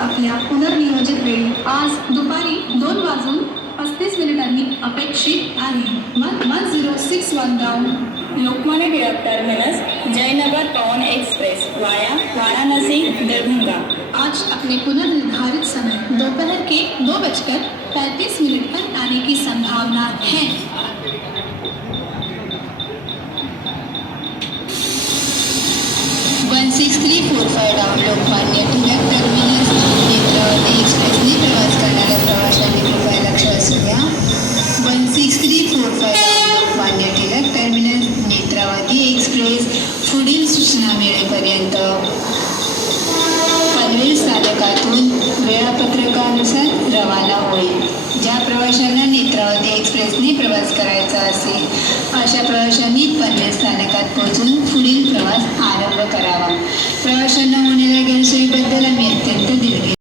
आपल्या पुनर्नियोजित वेळी आज दुपारी 2:35 अपेक्षित आहे. 1061 डाउन लोकमान्य टिळक टर्मिनस जयनगर पवन एक्सप्रेस वाया वाराणसी दरभंगा। आज अपने पुनर्निर्धारित समय दोपहर के 2:35 पर आने की संभावना है। 16345 डाउन लोकमान्य टिळक टर्मिनस नेत्रावती एक्सप्रेसने प्रवास करणाऱ्या प्रवाशांनी कृपया लक्ष असू द्या। 16345 down Lokmanya Tilak terminus Netravati express पुढील सूचना मिळेपर्यंत पनवेल स्थानकातून वेळापत्रकानुसार रवाना होईल। ज्या प्रवाशांना नेत्रावती एक्सप्रेसने प्रवास करायचा असेल अशा प्रवाशांनी पनवेल स्थानकात पोहोचून पुढील प्रवास आरंभ करावा। प्रवाशांना होणाऱ्या गैरसोयीबद्दल आम्ही अत्यंत